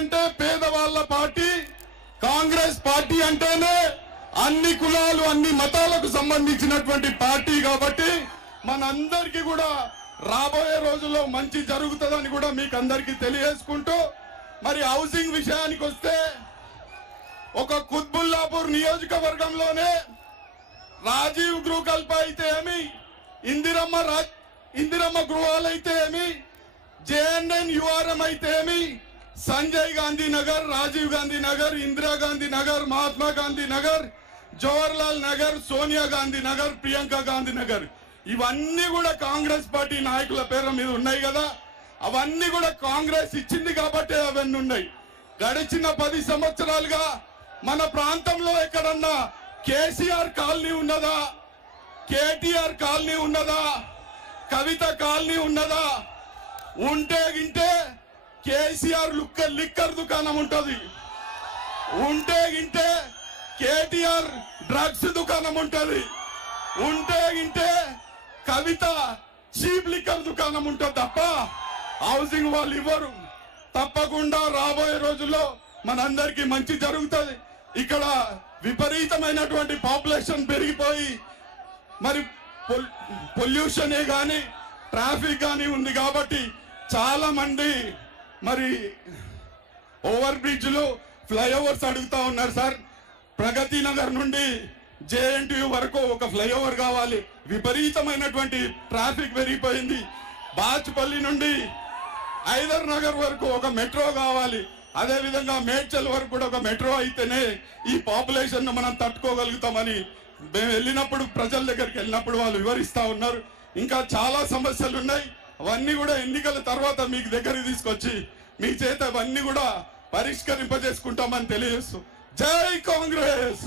అంటే పేదవాళ్ళ party. Congress party అంటేనే అన్ని కులాలు అన్ని మతాలకు సంబంధించినటువంటి పార్టీ కాబట్టి మనందరికీ కూడా రాబోయే రోజుల్లో మంచి జరుగుతుందని కూడా మీకు అందరికీ తెలియజేసుకుంటూ, మరి హౌసింగ్ విషయానికి వస్తే ఒక కుత్బుల్లాపూర్ నియోజకవర్గంలోనే రాజీవ్ గృహకల్ప అయితే ఏమి, ఇందిరమ్మ గృహాలు అయితే ఏమి, జేఎన్ఎన్ యుఆర్ఎం అయితే ఏమి, సంజయ్ గాంధీ నగర్, రాజీవ్ గాంధీ నగర్, ఇందిరాగాంధీ నగర్, మహాత్మా గాంధీ నగర్, జవహర్లాల్ నగర్, సోనియా గాంధీ నగర్, ప్రియాంక గాంధీ నగర్, ఇవన్నీ కూడా కాంగ్రెస్ పార్టీ నాయకుల పేర్ల మీద ఉన్నాయి కదా. అవన్నీ కూడా కాంగ్రెస్ ఇచ్చింది కాబట్టి అవన్నీ ఉన్నాయి. గడిచిన 10 సంవత్సరాలుగా మన ప్రాంతంలో ఎక్కడన్నా కేసీఆర్ కాలనీ ఉన్నదా, కేటీఆర్ కాలనీ ఉన్నదా, కవిత కాలనీ ఉన్నదా? ఉంటే గింటే కేసీఆర్ లిక్కర్ దుకాణం ఉంటది, ఉంటే గింటే కేటీఆర్ డ్రగ్స్ దుకాణం ఉంటది, ఉంటే గింటే కవిత చీప్ లిక్కర్ దుకాణం ఉంటుంది తప్ప హౌసింగ్ వాళ్ళు ఇవ్వరు. తప్పకుండా రాబోయే రోజుల్లో మనందరికీ మంచి జరుగుతుంది. ఇక్కడ విపరీతమైనటువంటి పాపులేషన్ పెరిగిపోయి మరి పొల్యూషనే కానీ ట్రాఫిక్ కానీ ఉంది కాబట్టి చాలా మంది మరి ఓవర్ బ్రిడ్జ్లు ఫ్లైఓవర్స్ అడుగుతా ఉన్నారు. సార్, ప్రగతి నగర్ నుండి జేఎన్టీయూ వరకు ఒక ఫ్లైఓవర్ కావాలి. విపరీతమైనటువంటి ట్రాఫిక్ పెరిగిపోయింది. బాచ్పల్లి నుండి హైదర్ నగర్ వరకు ఒక మెట్రో కావాలి. అదే విధంగా మేడ్చల్ వరకు కూడా ఒక మెట్రో అయితేనే ఈ పాపులేషన్ మనం తట్టుకోగలుగుతామని మేము వెళ్ళినప్పుడు, ప్రజల దగ్గరికి వెళ్ళినప్పుడు వాళ్ళు వివరిస్తా ఉన్నారు. ఇంకా చాలా సమస్యలు ఉన్నాయి. అవన్నీ కూడా ఎన్నికల తర్వాత మీకు దగ్గరికి తీసుకొచ్చి మీ చేత అవన్నీ కూడా పరిష్కరింపజేసుకుంటామని తెలియజేస్తూ జై కాంగ్రెస్.